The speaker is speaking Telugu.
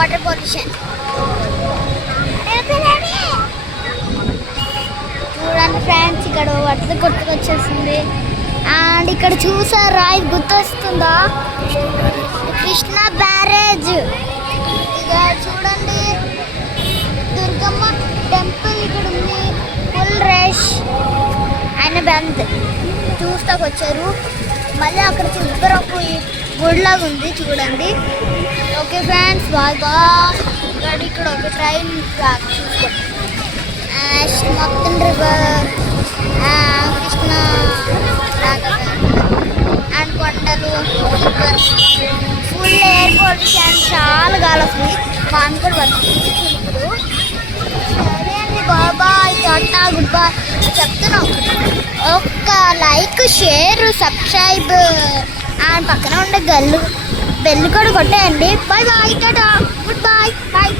Water pollution. చూడండి ఫ్రెండ్స్, ఇక్కడ వడ్లు గుర్తుకొచ్చేసింది. అండ్ ఇక్కడ చూసారా, ఇది గుర్తొస్తుందా, కృష్ణ బ్యారేజ్. ఇక చూడండి, దుర్గమ్మ టెంపుల్ ఇక్కడ ఉంది. ఫుల్ రష్ ఆయన బంద్ చూస్తాకు వచ్చారు. మళ్ళీ అక్కడ చివరకు గుడిలాగా ఉంది చూడండి. ఓకే ఫ్రెండ్స్, బాగా ఇక్కడ ఒక ట్రైన్ ట్రాక్ చూసుకోండి. మొత్తం రివర్, కృష్ణ అండ్ కొండలు, ఫుల్ ఎయిర్ పొల్యూషన్, చాలా గాలి వస్తుంది. వాన్ కూడా వస్తుంది ఇప్పుడు. సరే అండి, బాబాయ్, టాటా, గుడ్ బాయ్ చెప్తున్నాం. ఒక్క లైక్, షేర్, సబ్స్క్రైబ్ అండ్ పక్కన ఉండే బెల్ కూడా కొట్టేయండి. Bye bye, Tata.